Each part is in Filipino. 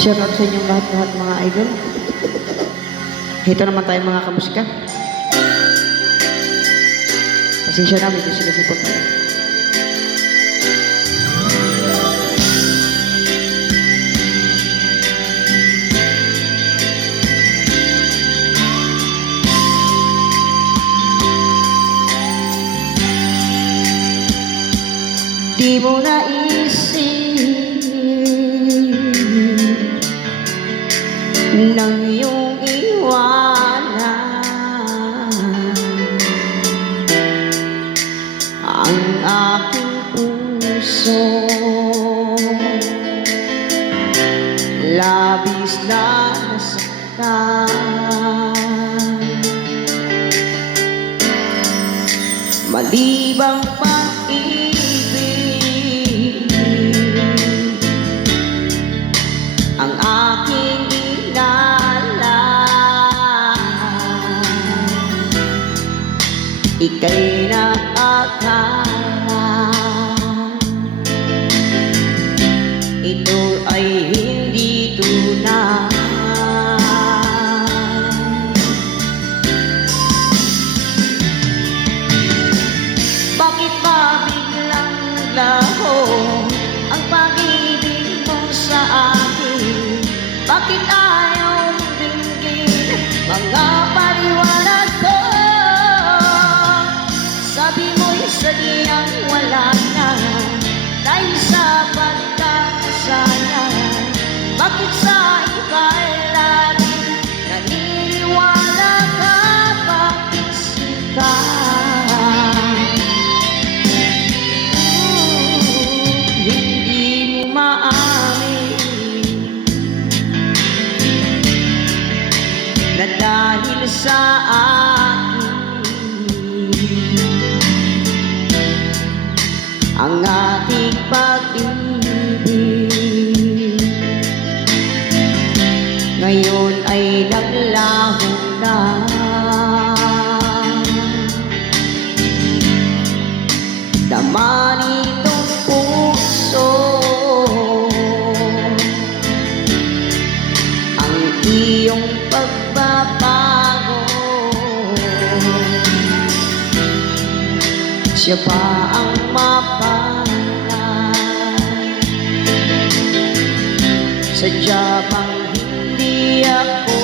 Shoutout sa inyong lahat-lahat mga idol. Ito naman tayo mga kamusika. Pasensya na, medyo sinisipot tayo. Di mo naisip nang iyong iwanan ang aking puso, labis na nasaktan. Malibang pag-ibig ang aking ika'y nakakala, ito ay hindi tunay. Bakit ba biglang naglaho ang pag-ibig mo sa akin? Bakit ayaw mong dinggin mga paliwanag ko? Sabi mo'y sadyang wala na dahil sa pagkakasala. Bakit sa iba'y laging naniniwala ka? Bakit sika? Hindi mo maamin na dahil sa ang ating pag-ibig ngayon ay naglaho na. Dama nitong puso ang iyong pagbabago. Siya pa ang mapalad, sadya bang hindi ako?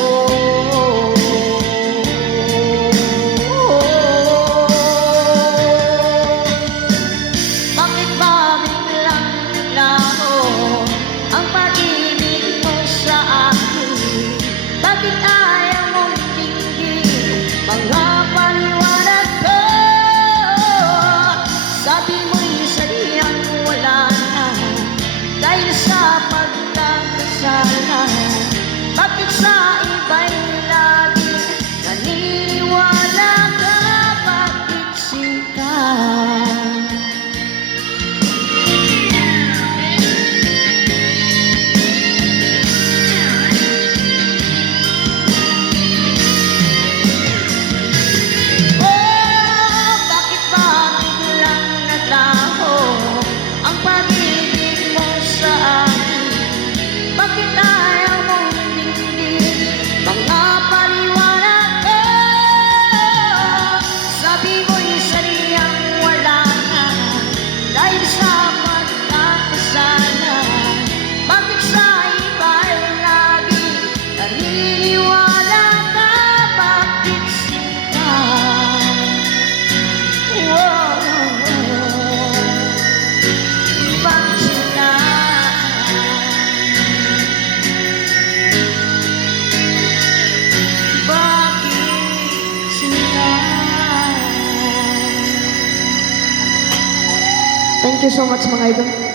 Bakit ba biglang naglaho ang pag-ibig mo sa akin? Bakit ayaw mong tingin mga paliwanag ko? Sabi mo'y sadyang wala na dahil sa pagkakasala. Bakit sa iba'y lagi naniniwala ka? Bakit sika? Thank you so much mga idol.